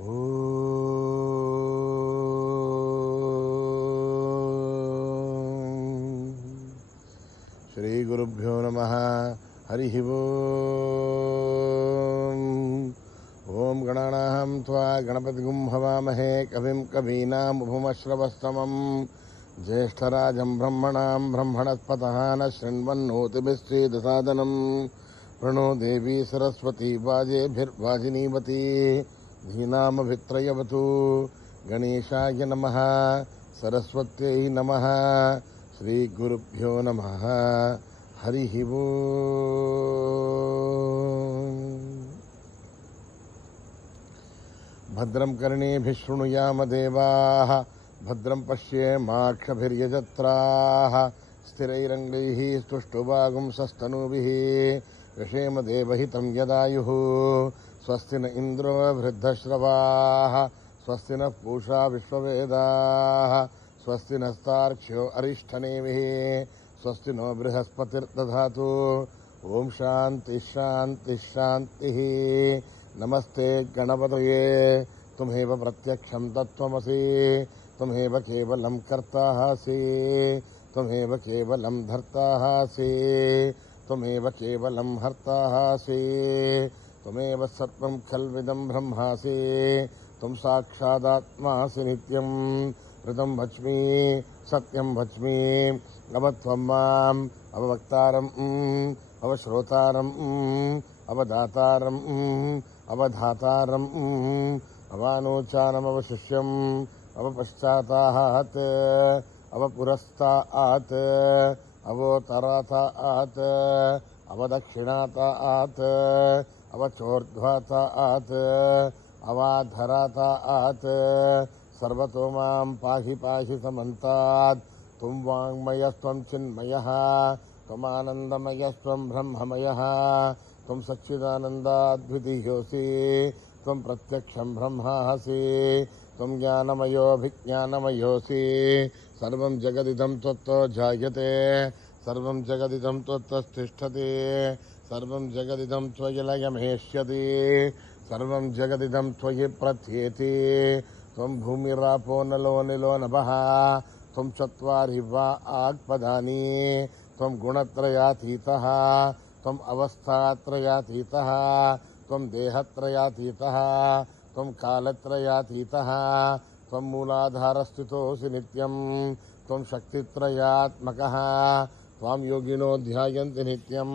శ్రీ గురుభ్యో నమః. హరి ఓం గణానాం త్వా గణపతిగుం హవామహే కవిం కవీనాముపమశ్రవస్తమం జ్యేష్ఠరాజం బ్రహ్మణాం బ్రహ్మణస్పతః న శృణ్వన్నోతిభిశ్చేదసాదనం ప్రణో దేవీ సరస్వతీ వాజేభిర్వాజినీవతి ధీనామభిత్రయవతు. గణేశాయ నమః. సరస్వత్యై నమః. శ్రీ గురుభ్యో నమః. హరి ఓం. భద్రం కర్ణేభిః శృణుయామ దేవాః భద్రం పశ్యేమాక్షభిర్యజత్రాః స్థిరైరంగైః స్తుష్టువాగుంసస్తనూభిః యశేమ దేవహితం యదాయుః. స్వస్తి న ఇంద్రో వృద్ధశ్రవాః స్వస్తి నః పూషా విశ్వవేదాః స్వస్తి నస్తార్క్ష్యో అరిష్టనేమిః స్వస్తి నో బృహస్పతిర్దధాతు. ఓం శాంతి శాంతి శాంతి. నమస్తే గణపతయే తుమేవ ప్రత్యక్షం తత్వమసి తుమేవ కేవలం కర్తాసి తుమేవ కేవలం ధర్తాసి తుమేవ కేవలం హర్తాసి త్వమేవ సర్వం ఖల్విదం బ్రహ్మాసి త్వం సాక్షాదాత్మాసి నిత్యం. ఋతం వచ్మి సత్యం వచ్మి అవత్వం మాం అవవక్తారం అవశ్రోతారం అవదాతారం అవధాతారం అవానోచానమవశిష్యం అవపశ్చాతాత్ అవపురస్తాత్ అవోత్తరాతాత్ అవదక్షిణాతాత్ అవచోర్ధ్వాతాత్ అవాధరాతాత్ సర్వతో మాం పాహి పాహి సమంతాత్. త్వం వాంగ్మయస్త్వం చిన్మయః త్వమానందమయస్త్వం బ్రహ్మమయః త్వం సచ్చిదానందాద్వితీయోసి త్వం ప్రత్యక్షం బ్రహ్మాసి త్వం జ్ఞానమయోభిజ్ఞానమయోసి. సర్వం జగదిదం త్వత్తో జాయతే సర్వం జగదిదం త్వత్తస్థిష్ఠతి సర్వం జగదిదం త్వయి లయమేష్యతి సర్వం జగదిదం త్వయి ప్రథ్యేతి. త్వం భూమిరాపో నలో నిలో నభః త్వం చత్వారి వాక్పదాని త్వం గుణత్రయాతీతః త్వం అవస్థాత్రయాతీతః త్వం దేహత్రయాతీతః త్వం కాలత్రయాతీతః త్వం మూలాధారస్థితోసి నిత్యం త్వం శక్తిత్రయాత్మకః త్వాం యోగినో ధ్యాయంతి నిత్యం.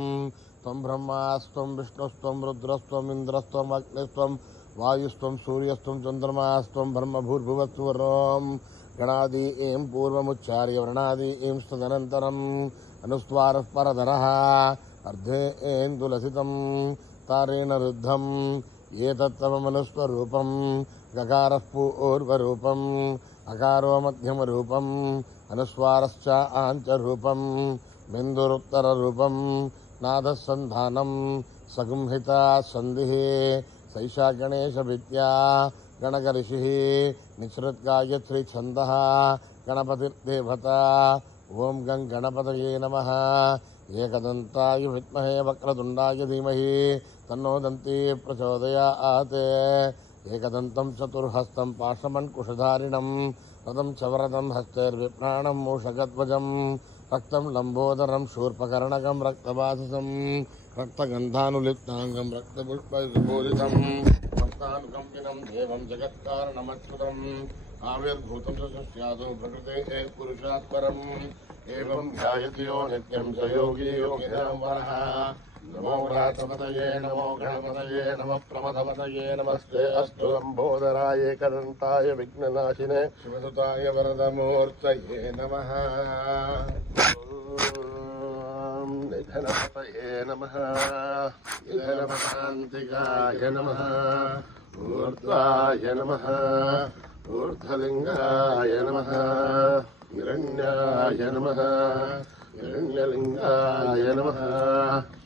త్వం బ్రహ్మాస్త్వం విష్ణుస్త్వం రుద్రస్త్వం ఇంద్రస్త్వం అగ్నిస్త్వం వాయుస్త్వం సూర్యస్త్వం చంద్రమాస్త్వం బ్రహ్మభూర్భువస్సువరోం. గణాదీం పూర్వముచ్చార్య వ్రణాదీం తదనంతరం అనుస్వారః పరధరః అర్ధేందులసితం తారేణ రుద్ధం ఏతత్తవమనుస్వరూపం. గకారః పూర్వరూపం అకారో మధ్యమరూపం అనుస్వారశ్చ ఆంచరూపం బిందురుత్తరరూపం. నాదః సంధానం సగుంహితా సంధిః సైషా గణేశ విద్యా గణకరిషిః నిసృత్గాయత్రీ ఛందః గణపతిర్దేవత. ఓం గం గణపతయే నమః. ఏకదంతాయ విద్మహే వక్రతుండాయ ధీమహి తన్నో దంతి ప్రచోదయాత్. ఏకదంతం చతుర్హస్తం పాశమన్కుశధారిణం రథం చ వరదం హస్తైర్విప్రాణం మూషకధ్వజం రక్తం లంబోదరం శూర్పకర్ణకం రక్తవాససం రక్తగంధానులిప్తాంగం రక్తపుష్పవిభూషితం భక్తానుకంపినం దేవం జగత్కారణమచ్యుతం ఆవిర్భూతం సృష్ట్యాదో ప్రకృతే పురుషాత్ పరం. ఏవం ధ్యాయతి యో నిత్యం స యోగి యోగినాం వరః. నమో వ్రాతపతయే నమో గణపతయే నమః ప్రమథపతయే నమస్తే అస్తు లంబోదరాయ ఏకదంతాయ విఘ్ననాశినే శివసుతాయ వరదమూర్తయే నమః. నిధనపతయే నమః నిధనపతాంతికాయ నమః ఊర్ధ్వాయ నమః ఊర్ధ్వలింగాయ నమః హిరణ్యాయ నమః హిరణ్యలింగాయ నమః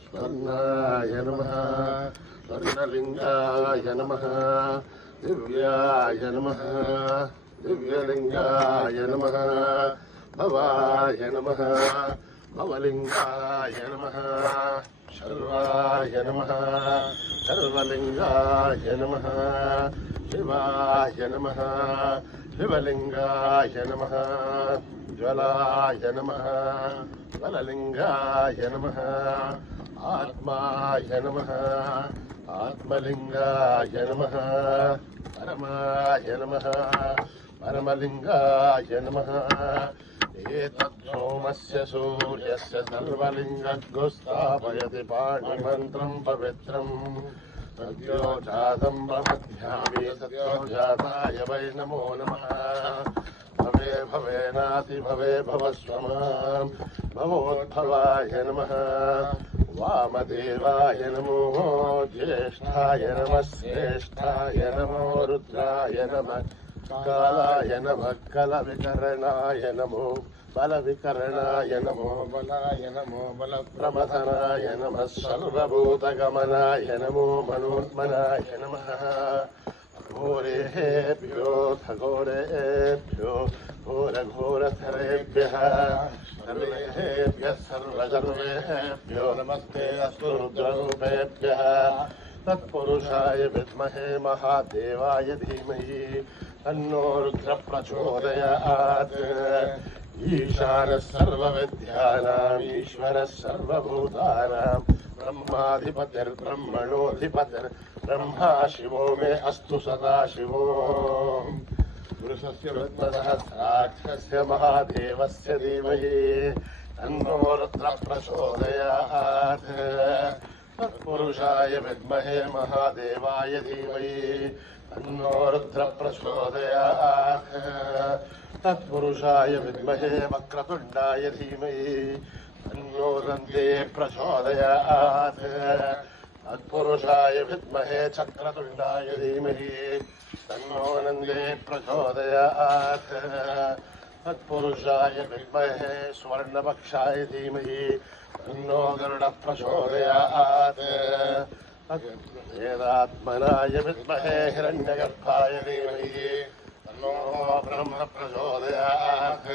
స్వర్ణాయ నమః స్వర్ణలింగాయ నమః దివ్యాయ నమః దివ్యలింగాయ నమః భవాయ నమః భవలింగాయ నమః శర్వాయ నమః శర్వలింగాయ నమః शिवाय नमः शिवलिंगाय नमः ज्वलाय नमः ज्वललिंगाय नमः आत्माय नमः आत्मलिंगाय नमः परमाय नमः परमलिंगाय नमः एतद्धोमस्य सूर्यस्य सर्वलिंगद्गो स्थापयति पाणिमन्त्रं पवित्रम् सद्यो जातं प्रमध्यामि सद्यो जाताय वै नमो नमः भवे भवेनाति भवे भवस्वमाम् भवोद्भवाय नमः वामदेवाय नमो ज्येष्ठाय नमः श्रेष्ठाय नमो रुद्राय नमः कालाय नमः कलविकरणाय नमो बलविकरणाय नमो बलाय नमो बलप्रमथनाय नमः सर्वभूतगमनाय नमो मनोन्मनाय नमः घोरेभ्यो घोरेभ्यो घोरघोरधरेभ्यः सर्वेभ्यः सर्वसर्वेभ्यो नमस्ते अस्तु रुद्ररूपेभ्यः तत्पुरुषाय विद्महे महादेवाय धीमहि तन्नो रुद्र प्रचोदयात् ईशानः सर्वविद्यानाम् ईश्वरः सर्वभूतानां ब्रह्माधिपतिर्ब्रह्मणोऽधिपतिर्ब्रह्मा शिवो मे अस्तु सदा शिवो पुरुषस्य विद्मसहस्राक्षस्य महादेवस्य धीमहि तन्नो रुद्र प्रचोदयात् तत्पुरुषाय विद्महे महादेवाय धीमहि तन्नो रुद्र प्रचोदयात् तत्पुरुषाय विद्महे वक्रतुण्डाय धीमहि तन्नो दन्ते प्रचोदयात् तत्पुरुषाय विद्महे चक्रतुण्डाय धीमहि तन्नो नन्दे प्रचोदयात् तत्पुरुषाय विद्महे स्वर्णपक्षाय धीमहि तन्नो गरुड प्रचोदयात् वेदात्मनाय विद्महे हिरण्यगर्भाय धीमहि तन्नो ब्रह्म प्रचोदयात्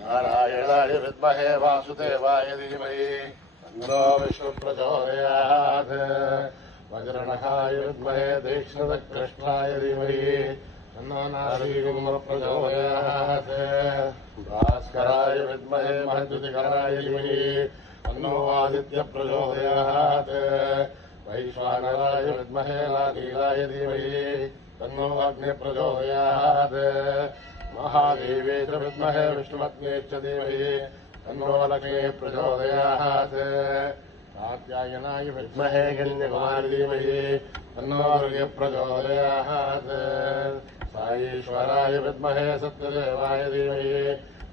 नारायणाय विद्महे वासुदेवाय धीमहि तन्नो विष्णु प्रचोदयात् वज्रणहाय विद्महे तीक्ष्णकृष्णाय धीमहि तन्नो नारसिंह प्रचोदयात् भास्कराय विद्महे महद्युतिकराय धीमहि तन्नो आदित्य प्रचोदयात् वैश्वानराय विद्महे नीलाय धीमहि तन्नो अग्नि प्रचोदयात् महादेवे च विद्महे विष्णुपत्न्यै च धीमहि तन्नो लक्ष्मी प्रचोदयात् कात्यायनाय विद्महे कन्याकुमारी धीमहि तन्नो दुर्गे प्रचोदयात् साईश्वराय विद्महे सत्यदेवाय धीमहि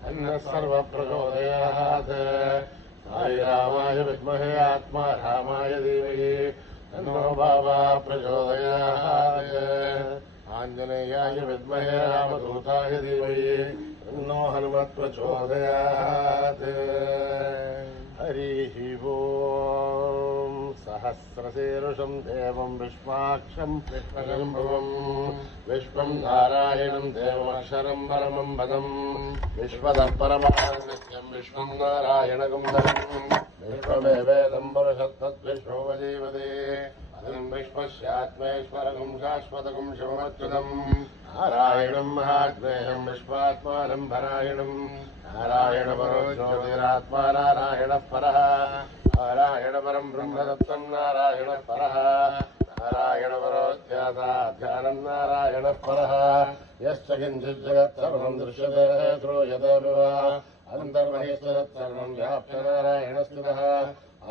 तन्नः सर्वप्रचोदयात् साई रामाय विद्महे आत्मा रामाय धीमहि तन्नो बाबा प्रचोदयात् आञ्जनेयाय विद्महे रामदूताय धीमहि तन्नो हनुमत् प्रचोदयात् हरिः ओम् सहस्रशीर्षं देवं विश्वाक्षं विश्वशम्भुवं विश्वं नारायणं देवमक्षरं परमं पदं विश्वतः परमानन्दं विश्वं नारायणगं विश्वमेवेदं पुरुषत्तद्विश्वो वजीवते अदं विश्वस्यात्मेश्वरगं शाश्वतगं शिवमच्युतं नारायणं महात्मेयं विश्वात्मानं परायणं नारायणपरो ज्योतिरात्मा नारायणः परः नारायणपरं ब्रह्मदत्तं नारायणः परः नारायणपरो ध्यानं नारायणः परः यश्च किञ्चित् जगत्सर्वं दृश्यते श्रूयते विवा अन्तर्बहिस्तत्सर्वं व्याप्य नारायणस्थितः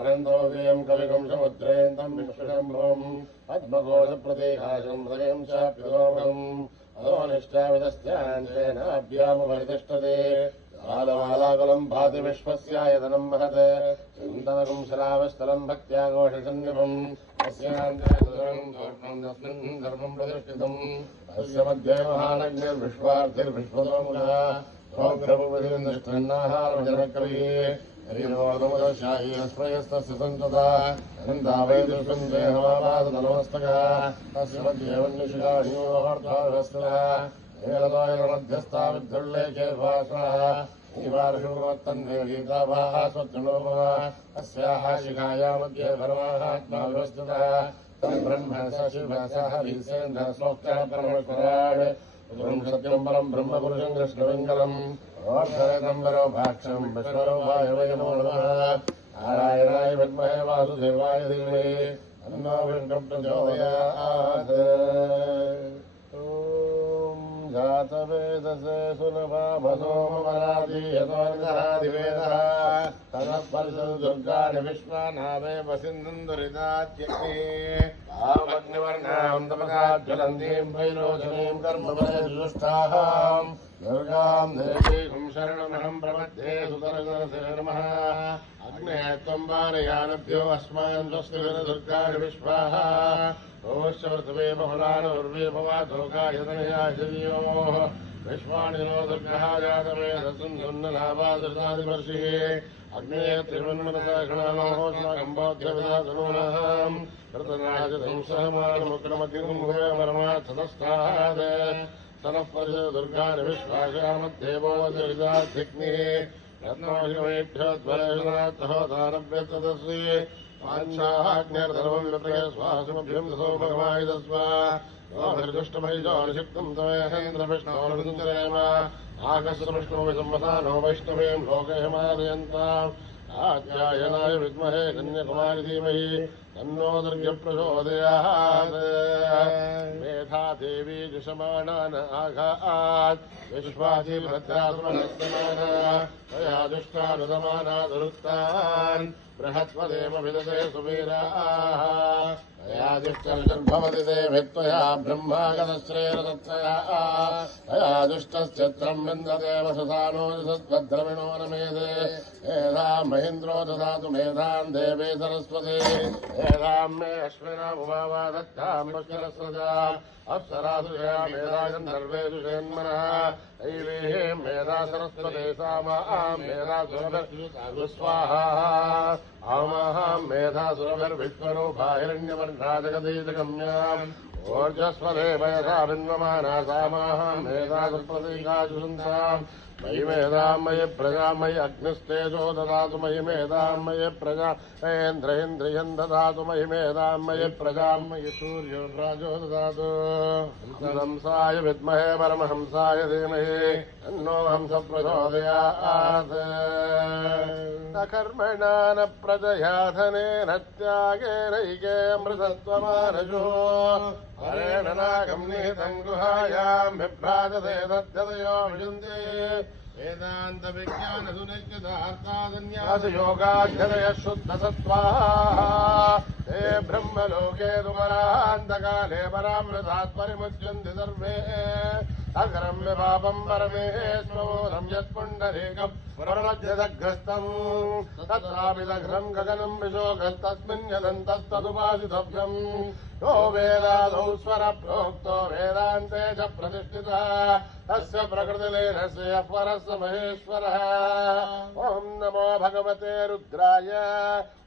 अनन्तोऽव्ययं कविगं समुद्रेन्दं विश्वशम्भुवं पद्मकोशप्रतीकाशं हृदयं चाप्युलोकम् अधोनिष्ठाविदस्यान्तेनाभ्यामुपरितिष्ठते कालमालाकुलं भाति विश्वस्यायतनं महत् चिन्तनकं शरावस्थलं भक्त्या घोषसन्निभम् तस्यान्ते तस्मिन् धर्मं प्रतिष्ठितम् तस्य मध्ये महानग्निर्विश्वार्थिर्विश्वतोमुखः सौग्रभुपतिर्निष्ठन्नाहारवचनकविः हरिनोदमुदशायी अस्मयस्तस्य सन्तता अनन्तावै दृष्टं देहवापादनमस्तकः तस्य मध्ये वन्यशिलाणीयोऽर्थावस्थितः हेलतायमध्यस्था विद्धुल्लेखे भाषणः निवारशुभवत्तन्देवीताभाः स्वच्छणोपः अस्याः शिखाया मध्ये परमात्मा व्यवस्थितः ब्रह्म शिव हरिसेन्द्र श्लोक्तः परमेश्वराय सत्यं परं ब्रह्मपुरुषं कृष्णविङ्गलम् ओर्धरेदम्बरो भाक्षं विष्णुरूपाय वै नमो नमः नारायणाय विद्महे वासुदेवाय धीमहि तन्नो विष्णुः प्रचोदयात्। जातवेदसे सुलभाभसोमराधिवेदः ततः परिसुर्गाणि विश्वानावेव सिन्धुं दुरितात्यग्ने आवग्निवर्णां तपसाज्वलन्तीं वैरोचनीं कर्मफलजुष्टां दुर्गां देवीं शरणमहं प्रपद्ये सुतरसरसे नमः। अग्ने त्वं वारयानभ्यो अस्मान् स्वस्तिविरदुर्गाणि विश्वाः ओश्चवर्तवे बहुलानुर्वे भवाधोकायतनयाजयोः विश्वाणि नो दुर्गः जातवेदसुन्दुन्नलाभादृतादिवर्षिः अग्ने त्रिवन्मनसागणानोः स्वागम्बोध्यविदासनूनाम् कृतनाजसंसहमानमुक्रमद्युम्भयमरमार्थतस्तात् सनः परिसदुर्गाणि विश्वाशामध्येवो विदाधिग्निः रत्नोषमेभ्योद्वरेषणात्तहोदानव्यतदस्वी पाञ्चाग्निर्धर्मं विप्रय स्वासमभ्यं दशो भगवाय दस्वा दुष्टभैजोनिषिक्तं तवेहेन्द्रविष्णोर्विन्दरेम आकस्रविष्णो विसंवसानो वैष्णवीं लोकहिमादयन्ताम् आध्यायनाय विद्महे कन्याकुमारी धीमहि तन्नो दुर्गे प्रचोदयात्। मेधा देवी जुषमाणान् आघात् विश्वासी भद्रासुमनस्तमाना तया दुष्टानुदमाना दुरुक्तान् बृहत्पदेव विदते सुवीराः तया दुष्टर्भवति देवि त्वया ब्रह्मागतश्रेरदत्तया तया दुष्टश्चित्रं विन्दते वससानो सद्भद्रविणो न मेधे मेधां महेन्द्रो ददातु मेधां देवी सरस्वती मेधां मे अश्विनामुमा दत्तां पुष्करस्रजाम् अप्सरासु जया मेधा गन्धर्वेषु शेन्मनः ऐवेः मेधा सरस्वती सामां मेधा सुरभिर्स्वाहा आमाहां मेधा सुरभिर्विश्वरूपा हिरण्यवर्णा जगदीजगम्याम् ऊर्जस्वरे वयसा विन्वमाना सामाहां मेधा सुप्रतीकाशु सुन्ताम् मयि मेधां मयि प्रजा मयि अग्निस्तेजो ददातु मयि मेधां मयि प्रजा इन्द्रियं ददातु मयि मेधां मयि प्रजां मयि सूर्यो राजो ददातु हंसाय विद्महे परमहंसाय धीमहि तन्नो हंसः प्रचोदयात्। न कर्मणा न प्रजया धनेन त्यागेनैके अमृतत्वमानजो हरेण नागं निहितं गुहायां विभ्राजते तद्गतयो विजन्ते वेदान्त विज्ञान सुनिश्चितार्थादन्यास योगाध्यतयः शुद्धसत्त्वाः ते ब्रह्मलोके दुमरान्तकाले परामृतात् परिमुच्यन्ते सर्वे अग्रं विपापं परमेश्वरं यत्पुण्डरीकं प्रलज्जदग्रस्तं तत्रापि दग्रं गगनं विशोकस्तस्मिन् यदन्तस्तदुपासितव्यम् यो वेदादौ स्वरप्रोक्तो वेदान्ते च प्रतिष्ठितः तस्य प्रकृतिलीनस्य परस्य महेश्वरः। ॐ नमो भगवते रुद्राय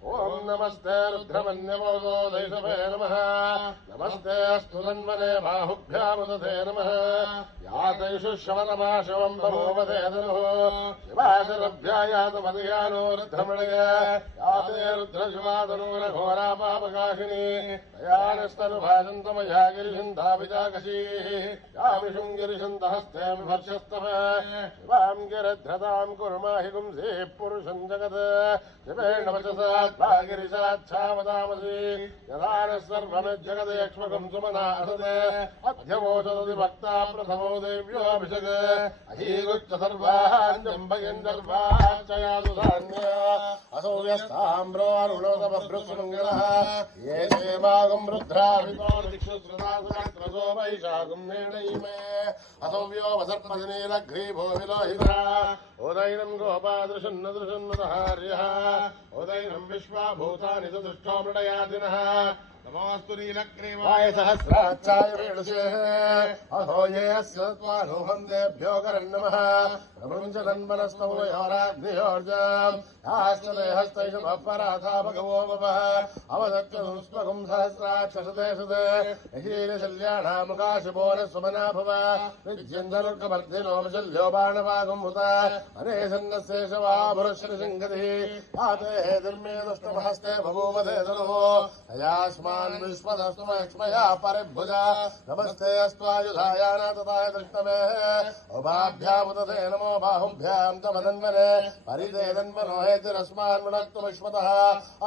ॐ नमस्ते रुद्रमन्यमोदो दैशवे नमः नमस्ते अस्तु तन्वने बाहुभ्यामुदते नमः यातैषु शवनमाशवं बभूवते धनुः शिवाशरभ्यायातमदयानो रुद्रमणय याते रुद्रशिवातनूरघोरा पापकाशिनी दयानस्तनुभाषन्तमया गिरिशन्धाभिजाकशीः यामिषुं गिरिशन्तहस्ते विभर्षस्तव शिवां गिरध्रतां कुर्माहि गुंसेः पुरुषं जगत् शिवेण वचसा गिरिशाच्छावदामसि यदा नः सर्वमिज्जगदेक्ष्मकं सुमना असते अध्यवोचदति भक्ता प्रथमो देव्योऽभिषक् अहीगुच्च सर्वाञ्जम्भयन् सर्वाच्चयातु धान्य असौ व्यस्ताम्रो अरुणोतमभृत्सुमङ्गलः ये देवागं रुद्राभितोदिक्षुश्रुतासो वैशाखं निर्णयिमे असौ व्योमसर्पदिनीलग्रीभो विलोहितः उदैनं गोपादृशन्नदृशन्नदहार्यः उदैनं विश्वाभूतानि सुदुष्टो मृडयादिनः नमोऽस्तु नीलग्रीवाय सहस्राच्चाय वेणुसेः अहो ये अस्य त्वानुबन्धेभ्यो करन्नमः प्रमुञ्चतन्मनस्तमयोराग्नियोर्जाम् यास्तते हस्तैषुमपराथा भगवो वपः अवदत्यनुस्मकं सहस्राक्षसते सते यशीलशल्याणामुकाशिपो न सुमना भव विज्यन्दनुर्गवर्धिनो विशल्यो बाणवागुमुत अनेसन्नस्येषवाभुरश्रीसिंहतिः पाते धर्मे दुष्टमहस्ते बभूवते धनुः तयास्मा अस्मान् विश्वदस्तमक्ष्मया परिभुजा नमस्ते अस्त्वायुधायानाथताय दृष्टवे उभाभ्यामुदते नमो बाहुभ्यां च वदन्वने परिदेदन्वनो हेतिरस्मान् वृणक्तु विश्वतः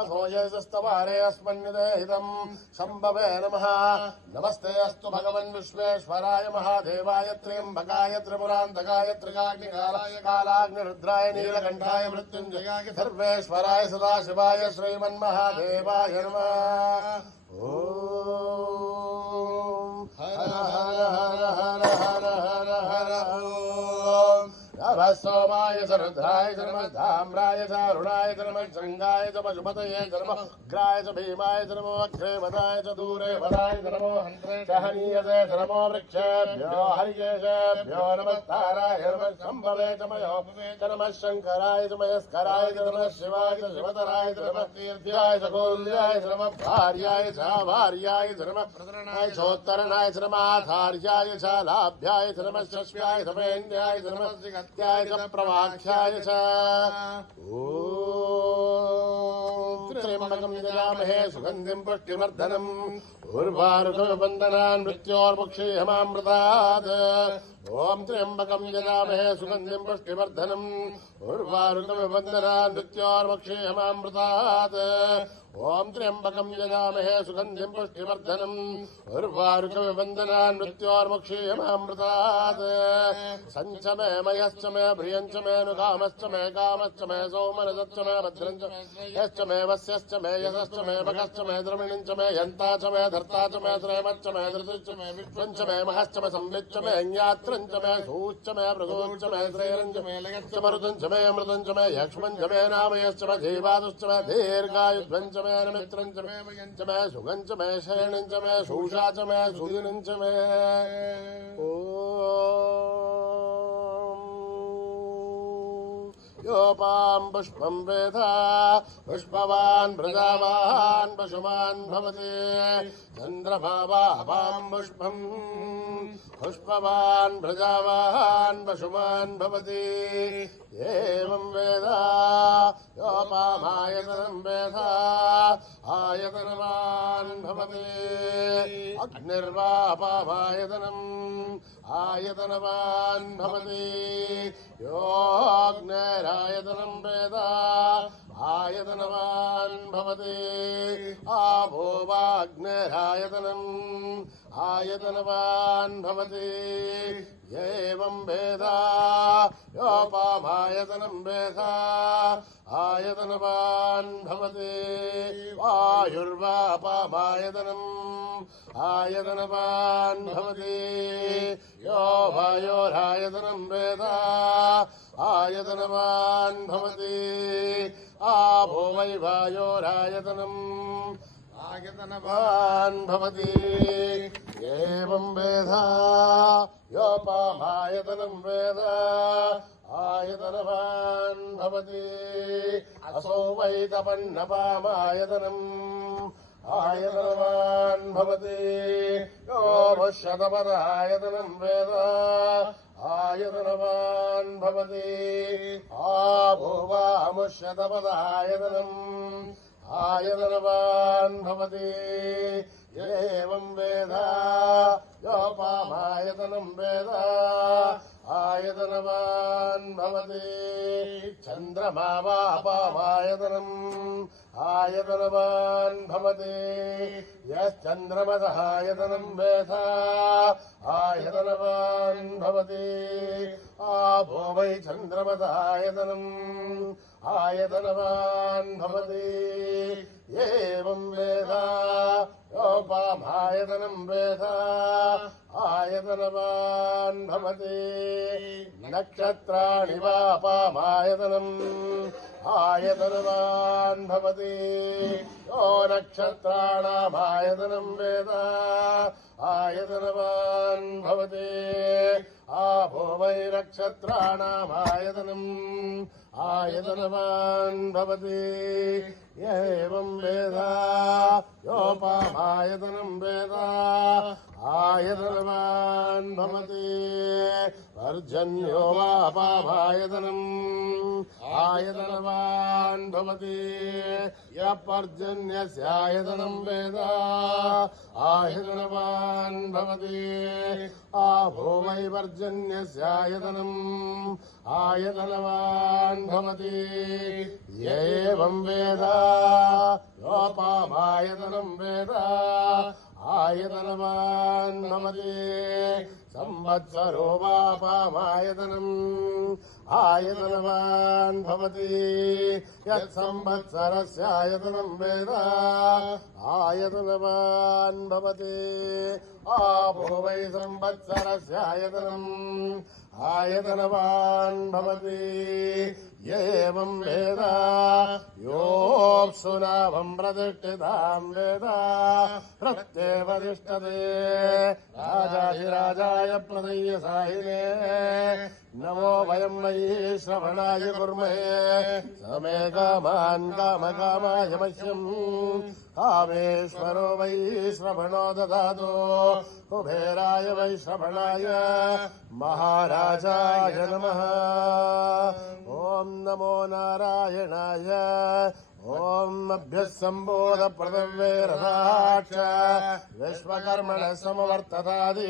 अथो येजस्तवारे अस्मन्निदेहितम् शम्भवे नमः नमस्ते अस्तु भगवन् विश्वेश्वराय महादेवाय त्र्यम्बकाय त्रिपुरान्तकाय त्रिकाग्निकालाय कालाग्निरुद्राय नीलकण्ठाय मृत्युञ्जयाय सर्वेश्वराय सदाशिवाय श्रीमन्महादेवाय नमः ॐ हर हर हर हर हर हर हर नमः सोमाय च रुद्राय च नमः धाम्राय च अरुणाय च नमः शृङ्गाय च पशुपतये च नमः उग्राय च भीमाय च नमो अग्रे वदाय च दूरे वदाय च नमो हन्त्रे च हनीयते च नमो वृक्षेभ्यो हरिकेशेभ्यो नमस्ताराय नमः शम्भवे च मयो च नमः शङ्कराय च मयस्कराय च नमः शिवाय च शिवतराय च नमः तीर्थ्याय च गोल्याय च नमः भार्याय च भार्याय च नमः प्रतरणाय चोत्तरणाय च नमः आधार्याय च लाभ्याय च नमः शश्व्याय च वेन्द्याय च नमः य प्रवाख्याय च ॐ त्र्यम्बकं यजामहे सुगन्धिं पुष्टिवर्धनम् उर्वारुकवन्दनान् मृत्योर्मुक्षीयमामृतात् ॐ त्र्यम्बकं यजामहे सुगन्धिं पुष्टिवर्धनम् उर्वारुकवन्दनान् मृत्योर्मुक्षीयमामृतात् ॐ त्र्यम्बकं यजामहे सुगन्धिं पुष्टिवर्धनम् उर्वारुकवन्दनान् मृत्योर्मुक्षीयमामृतात् सञ्च मे मयश्च मे प्रियञ्च मे नुकामश्च मे कामश्च मे सौमनसश्च मे भद्रञ्च यश्च मे वस्यश्च मे यशश्च मे भगश्च मे द्रविणञ्च मे यन्ता च मे धर्ता च मे श्रेमश्च मे धृतिश्च मे विश्वञ्च मे महश्च मे संविच्च मे ज्ञात्रञ्च मे सूच्च मे भृगोच्च मे श्रेरञ्च मे लयश्च मरुतञ्च मे अमृतञ्च मे यक्ष्मञ्च मे नामयश्च मे धीवादुश्च मे दीर्घायुध्वञ्च मे नमित्रञ्च मे मयञ्च मे सुगञ्च मे शयनञ्च मे शूषा च मे सुदिनञ्च मे योपां पुष्पं वेधा पुष्पवान् प्रजावान् पशुमान् भवति चन्द्रभावापां पुष्पम् पुष्पवान् प्रजावान् पशुमान् भवति एवं वेदा योपामायतनं वेदा आयतनवान् भवति अग्निर्वापामायतनम् आयतनवान् भवति योऽग्निरायतनं वेदा आयतनवान् भवति आपो वाग्निरायतनम् आयतनवान् भवति एवं वेदा योपामायतनं वेदा आयतनवान् भवति वायुर्वापामायतनम् आयतनवान् भवति यो वायोरायतनं वेदा आयतनवान् भवति आपो वै वायोरायतनम् आयतनवान् भवति एवं वेदा योपामायतनं वेदा आयतनवान् भवति असो वै तपन्नपामायतनम् आयतनवान् भवति यो भुष्यतपदायतनं वेदा आयतनवान् भवति आपो वामुष्यतपदायतनम् आयतनवान् भवति एवं वेदा योपामायतनं वेदा आयतनवान् भवति चन्द्रमा वापामायतनम् आयतनवान् भवति यश्चन्द्रमसः आयतनं वेदा आयतनवान् भवति आपो वै चन्द्रमसः आयतनम् आयतनवान् भवति एवं वेदा योपामायतनं वेदा आयतनवान् भवति नक्षत्राणि वापामायतनम् आयतनवान् भवति यो नक्षत्राणामायतनं वेदा आयतनवान् भवति आपो वै नक्षत्राणामायतनम् आयतनवान् भवति एवं वेदा योपामायतनं वेदा आयतनवान् आयतनवान् भवति पर्जन्यो वापामायतनम् आयतनवान् भवति यः पर्जन्यस्यायतनम् वेद आयतनवान् भवति आपो वै पर्जन्यस्यायतनम् आयतनवान् भवति य एवं वेद योपामायतनं वेद आयतनवान् भवति संवत्सरो वापामायतनम् आयतनवान् भवति यत्संवत्सरस्यायतनं वेद आयतनवान् भवति आपो वै संवत्सरस्यायतनम् आयतनवान् भवति य एवं वेद योऽप्सुनाभं प्रतिष्ठितां वेद प्रत्येव तिष्ठते राजाधिराजाय प्रदय्यसायिने नमो वयं वै श्रवणाय कुर्महे समे कामान् कामकामाय मह्यम् कामेश्वरो वै श्रवणो ददातु कुबेराय वै श्रवणाय महाराजाय नमः ॐ नमो नारायणाय ॐ अभ्यः सम्बोध प्रदव्ये रथाक्ष विश्वकर्मणः समवर्ततादि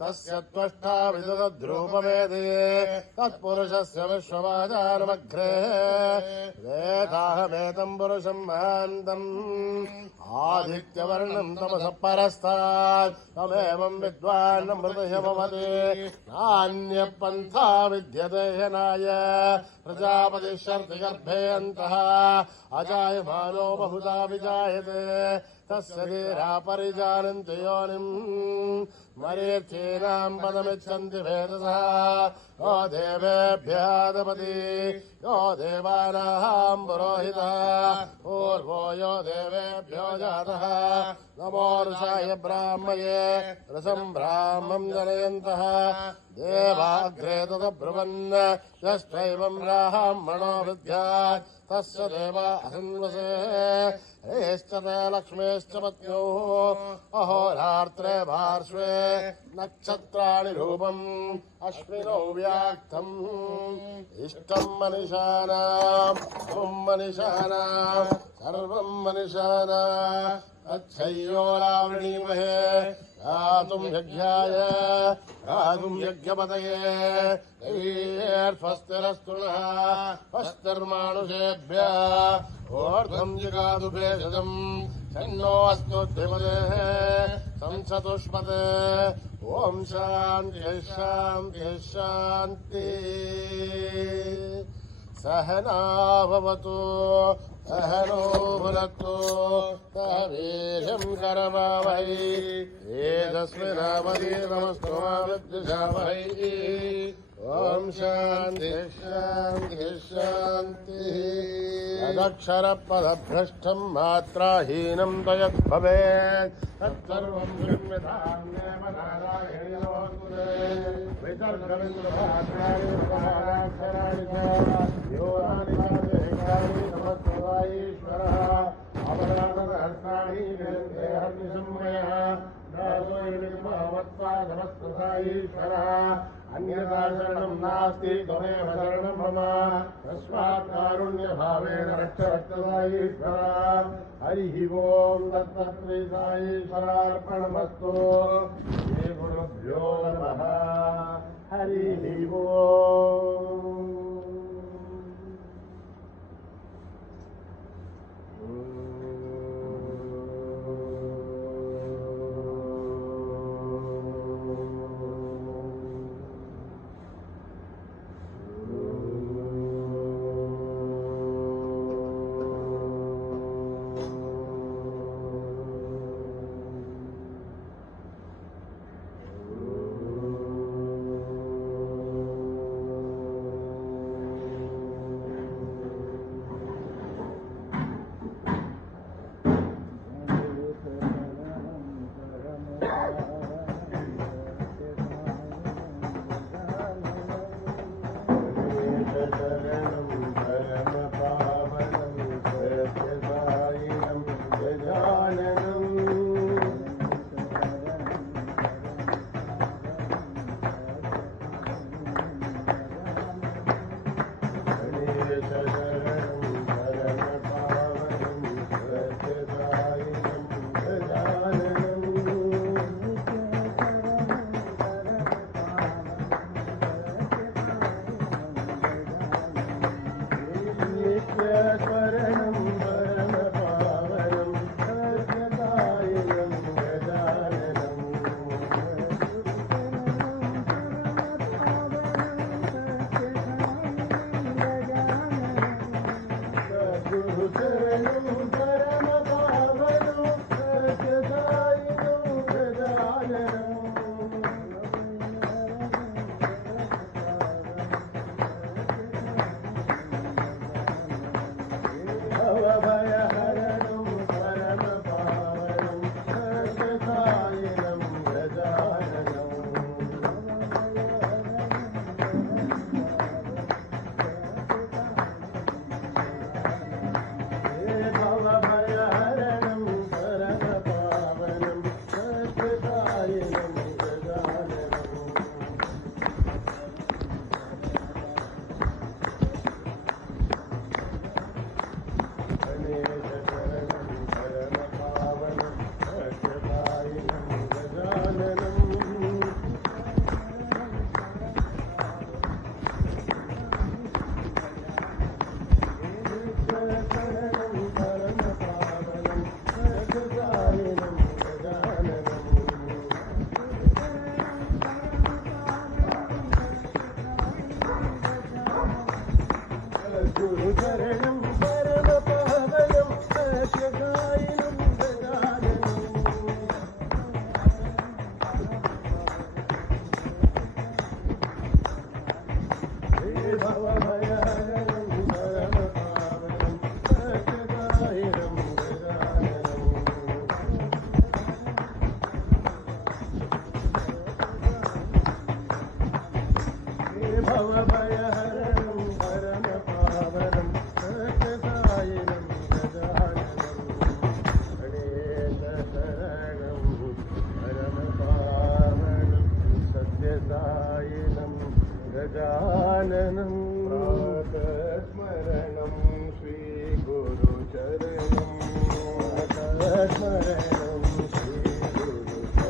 तस्य त्वष्टा विदुद्रूपवेदे तत्पुरुषस्य विश्ववाजानमग्रे वेदाहमेतं पुरुषं महान्तम् आदित्यवर्णं तमसः परस्तात् तमेवं विद्वान् अमृतः भवति नान्यपन्था विद्यते ह्यनाय प्रजापतिश्चर्तिगर्भे अन्तः अजायमानो बहुधा विजायते तस्य धीरा परिजानन्ति योनिम् मरीचीनां पदमिच्छन्ति भेदसः यो देवेभ्यः दपति यो देवानां पुरोहितः पूर्वो यो देवेभ्यो जातः नमो ऋषाय ब्राह्मये रसं ब्राह्मं जनयन्तः देवाग्रे तदब्रुवन् यश्चैवं ब्राह्मणो विद्यात् तस्य देवा असन्वसे हेश्च ते लक्ष्मेश्च पत्न्योः अहोरात्रे पार्श्वे नक्षत्राणि रूपम् अश्विनौ व्याक्तम् इष्टं मनिषाणाम् मनिषाणाम् सर्वं मनिषाणाम् तच्छय्यो लावणीमहे गातुं यज्ञाय गातुं यज्ञपतये स्वस्तिरस्तु नः स्वस्तिर्मानुषेभ्यः ऊर्ध्वं जिगातु भेषजम् षण्णो अस्तु द्विपदेः संसतुष्पते ॐ शान्तिः शान्तिः शान्तिः सहना भवतु सहनो भुनक्तु सह वीर्यं करवावहै तेजस्विनावधीतमस्तु मा विद्विषावहै ॐ शान्तिः शान्तिः शान्तिः यदक्षरपदभ्रष्टं मात्राहीनं त्वयत् भवेत् तत्सर्वं ब्रह्मधाम्येव नारायणेन नमोऽस्तुते वितर्कविन्दुभाषाणि महाराक्षराणि च योराणि चादेकानि नमस्तेवाईश्वरः अपराधसहस्राणि हर्निसंमयः दासोऽयमित्वा नमस्कृताईश्वरः अन्यथा शरणं नास्ति त्वमेव शरणं मम तस्मात् कारुण्यभावेन रक्ष रक्षसाईश्वरः हरिः ॐ दत्तश्रीसाईश्वरार्पणमस्तु श्रीगुरुभ्यो नमः हरिः ॐ गुरुचरणं परमपावनं सत्यगायनं गजाननम् हे भवभयहरं परमपावनं सत्यगायनं गजाननम् हे भवभयहरं परमपावनं सत्यसायिनं गजाननं गणेशशरणं परमपावनं सत्यसायिनं गजाननं प्रातस्मरणं श्रीगुरुचरणं प्रातस्मरणं श्रीगुरुचरणं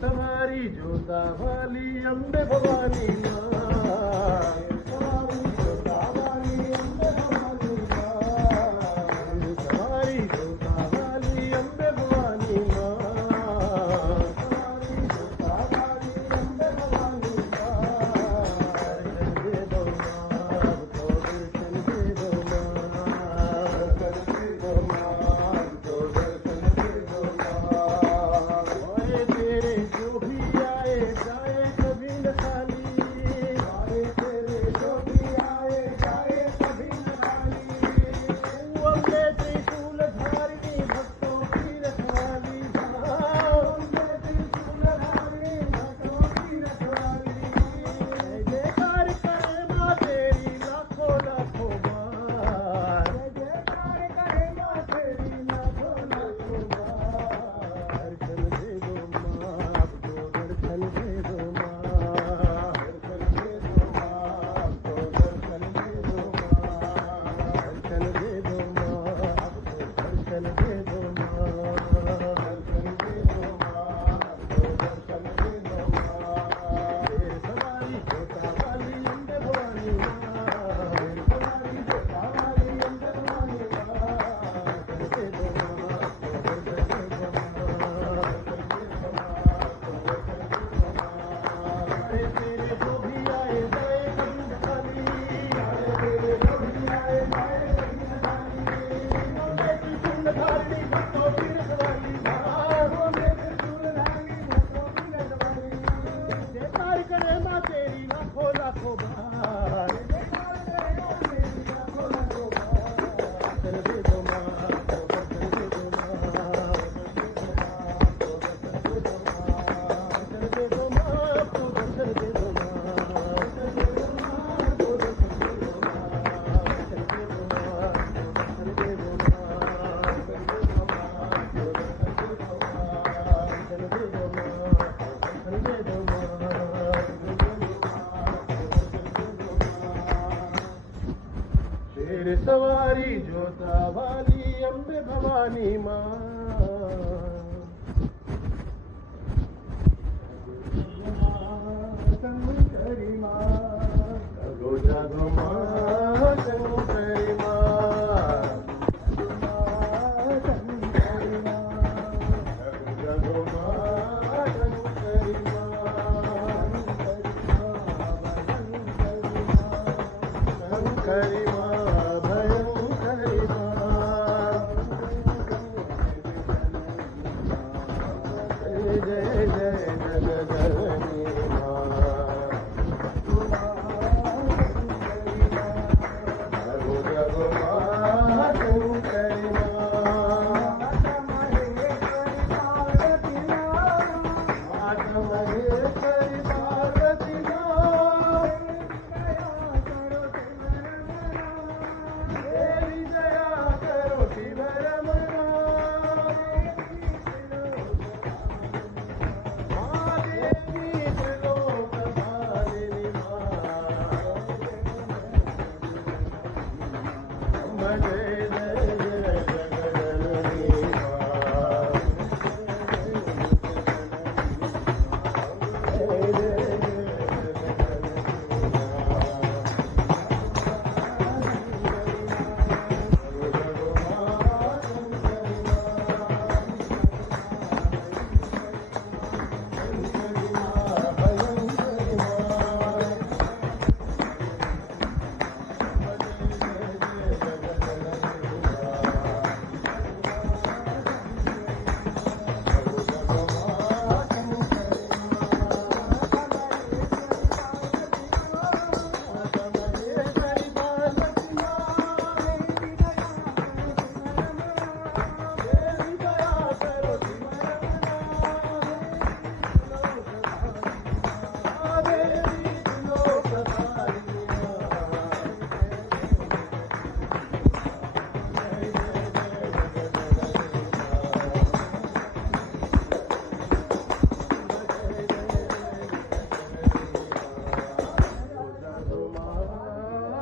सवारी जोता वाली अम्बे भवानी माँ सवारी जोता वाली अम्बे भवानी माँ सवारी जोता वाली अम्बे भवानी माँ सवारी जोता वाली अम्बे भवानी माँ दर्शन दे दो माँ तो दर्शन दे दो माँ दर्शन दे दो माँ तो दर्शन दे दो माँ तेरे जो भी आए जाए कभी न खाली जोतावाली अम्बे भवानी माँ शंकरी माँ जगो जगो माँ शंकरी माँ शंकरी माँ जगो माँ शंकरी माँ शंकरी माँ भयंकरी माँ जय जय जय जगदलनी माँ जगो जगो माँ शंकरी माँ माता महेश्वरी पार्वती माँ देवी दया करो शिवरमणा माँ देवी त्रिलोकपालिनी माँ जय जय जय जगदलनी माँ जय जय जय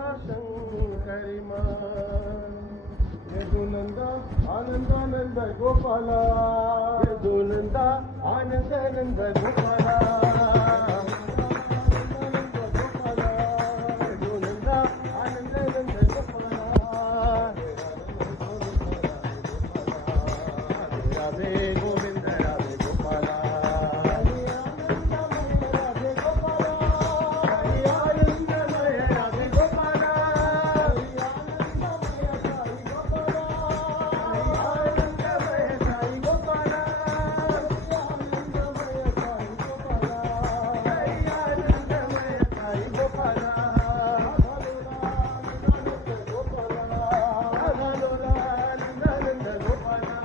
शंकरी माँ यदुनंदा आनंदानंद गोपाला यदुनंदा आनंदानंद गोपाला यदुनंदा आनंदानंद गोपाला राधे गोविंद राधे गोपाला राधे गोपाला आनंदमय राधे गोपाला आनंदमय साई गोपाला आनंदमय साई गोपाला आनंदमय साई गोपाला आनंद गोपाला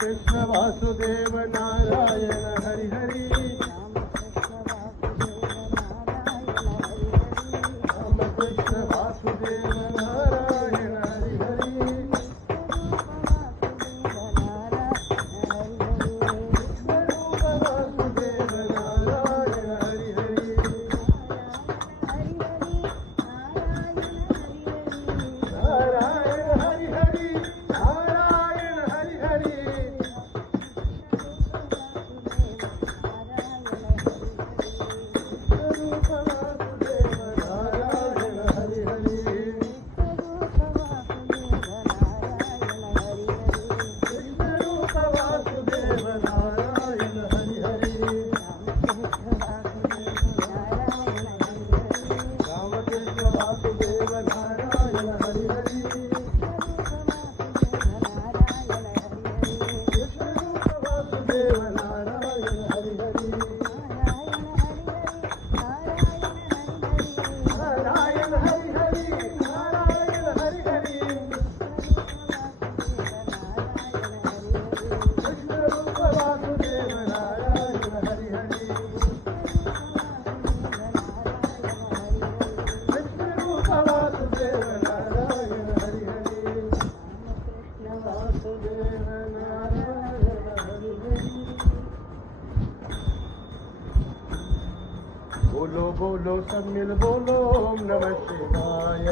कृष्ण वासुदेव नारायण हरि हरि राम कृष्ण वासुदेव नारायण हरि हरि वासुदेव नारायण हरि हरि नारायण हरि हरि नारायण हरि हरि बोलो बोलो सब मिल बोलो ओम नमः शिवाय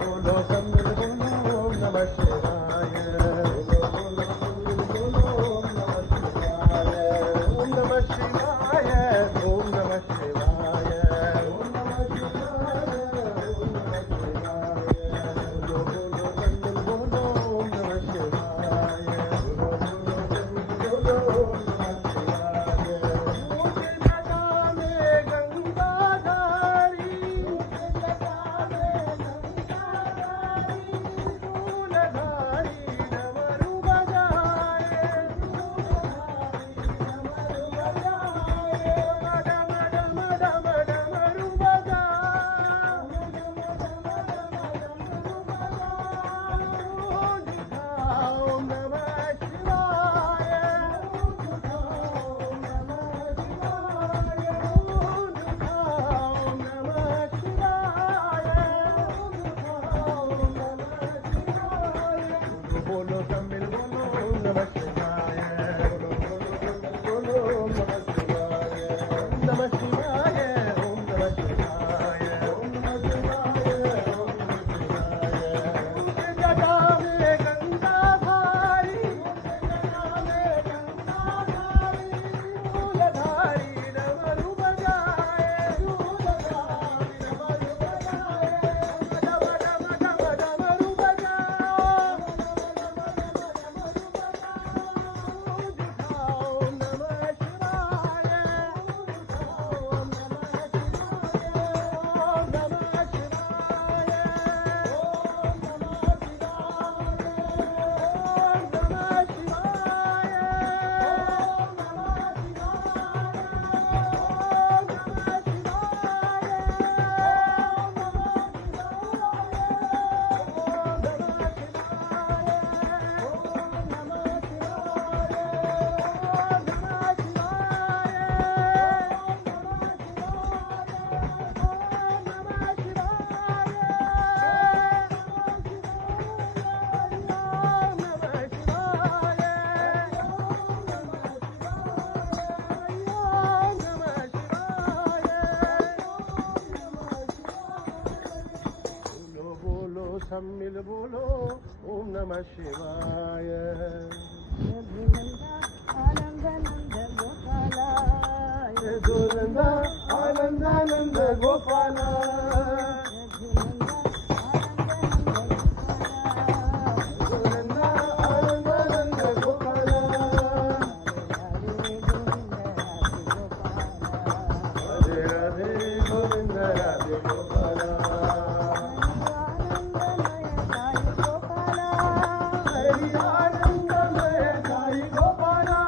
बोलो सब मिल बोलो ओम नमः शिवाय ओम नमः शिवाय ओम नमः शिवाय गंगाधर सम्मिल बोलो ओम नमः शिवाय। आनंदानंद गोपाला रघुनंदा आनंदानंद गोपाला रघुनंदा आनंदानंद गोपाला राधे राधे गोविंद राधे गोपाला हरि आनंदमय साई गोपाला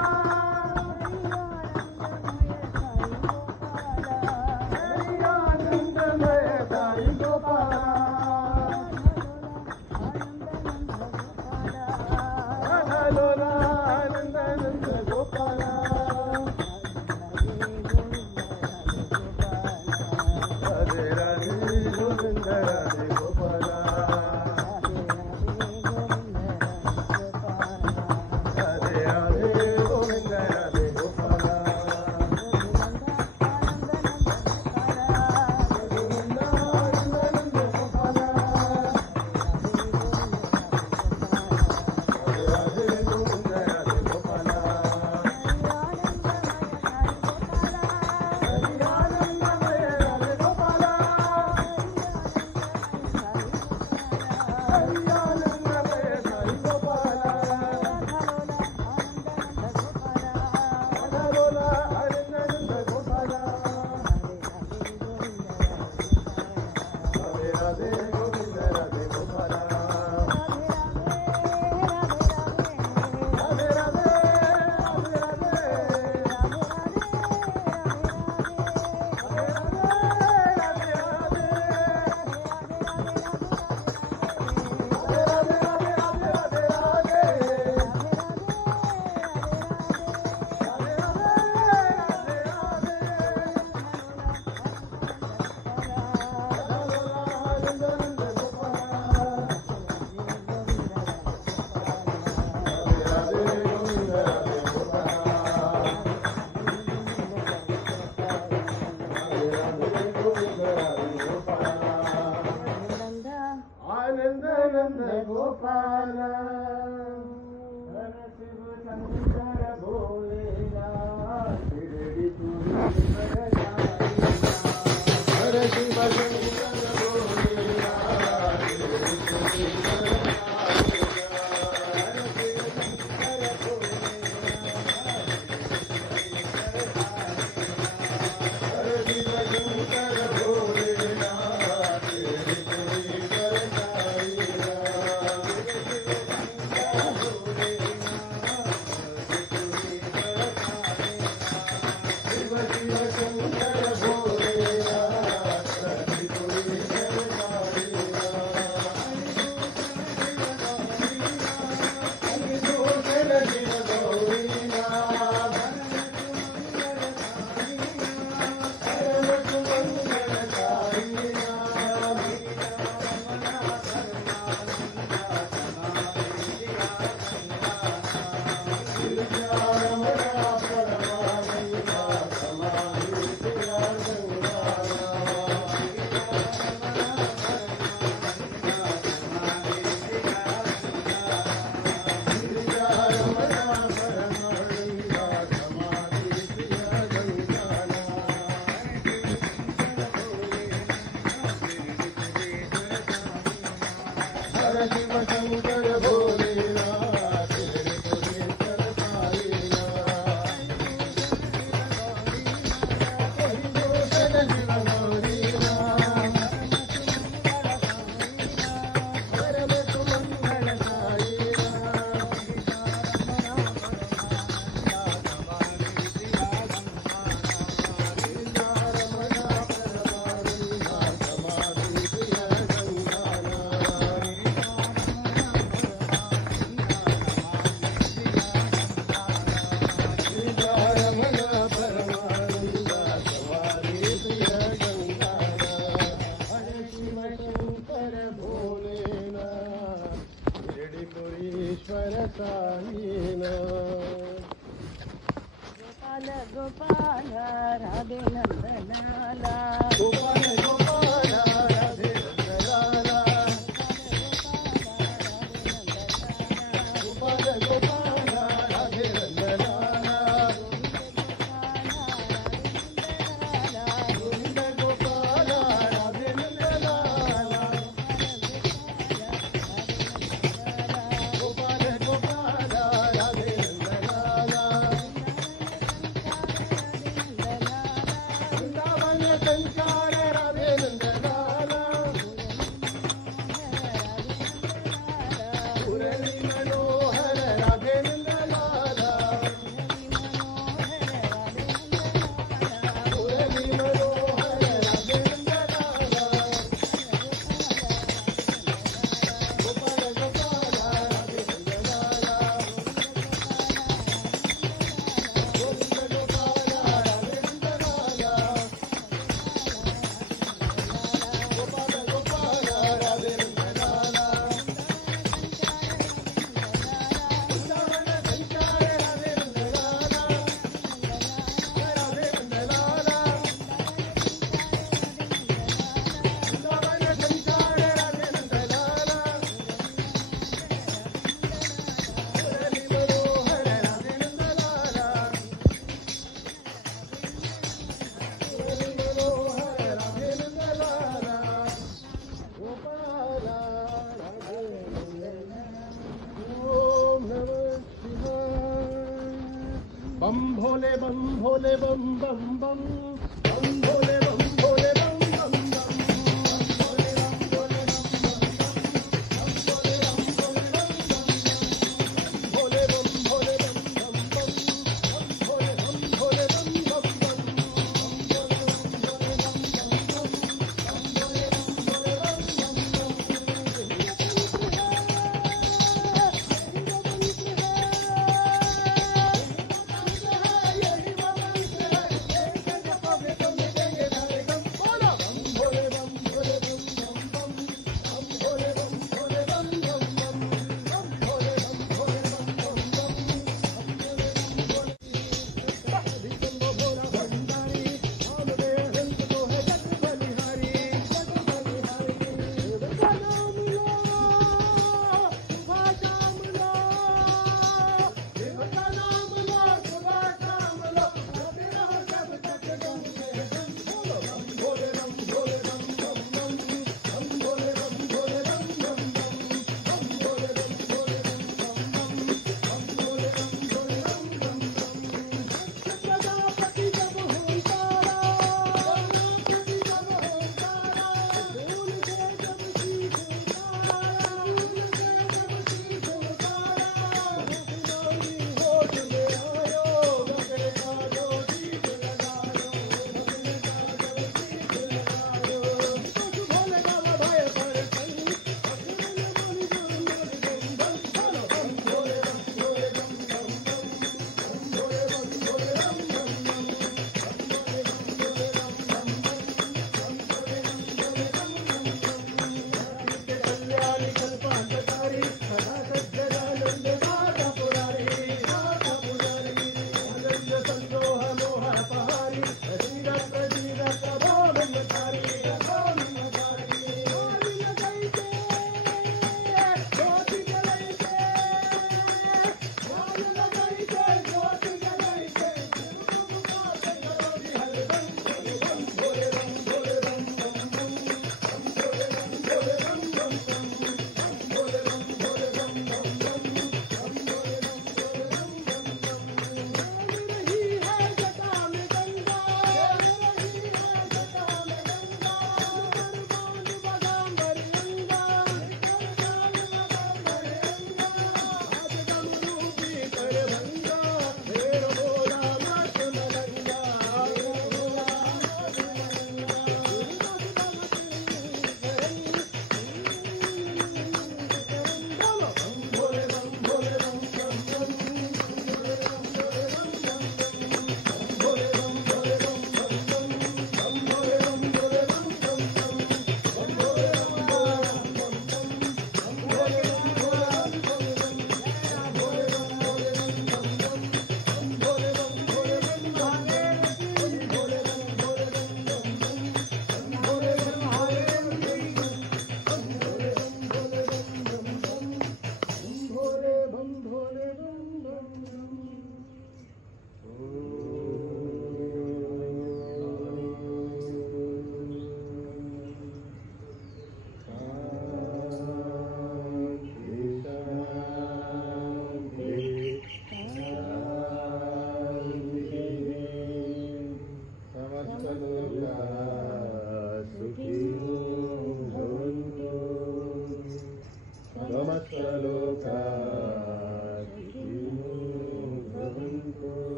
हरि आनंदमय साई गोपाला राधा लोला आनंदानंद गोपाला राधे राधे गोविंद राधे गोपाला राधे राधे गोविंद राधे गोपाला गोविंद आनंदानंद गोपाला राधे राधे गोविंद राधे गोपाला हरि आनंदमय राधे गोपाला हरि आनंदमय साई गोपाला राधा लोला आनंदानंद गोपाला राधे राधे गोविंद राधे गोपाला राधे राधे आनंदानंद गोपाला हर शिव शंकर भोलेनाथ शिरडी पुरी हर शिव शंकर भोलेनाथ शिरडी पुरी हर शिव शंकर भोलेनाथ शिरडी पुरी शिव शंकर भोलेनाथ शिरडीश्वर साईनाथ हरिभूषण शिव गौरीनाथ परम सुमंगल ईश्वर साईनाथ गोपाल गोपाल राधे नंदनाला गोपाल गोपाल राधे नंदलाला भोले बम बम बम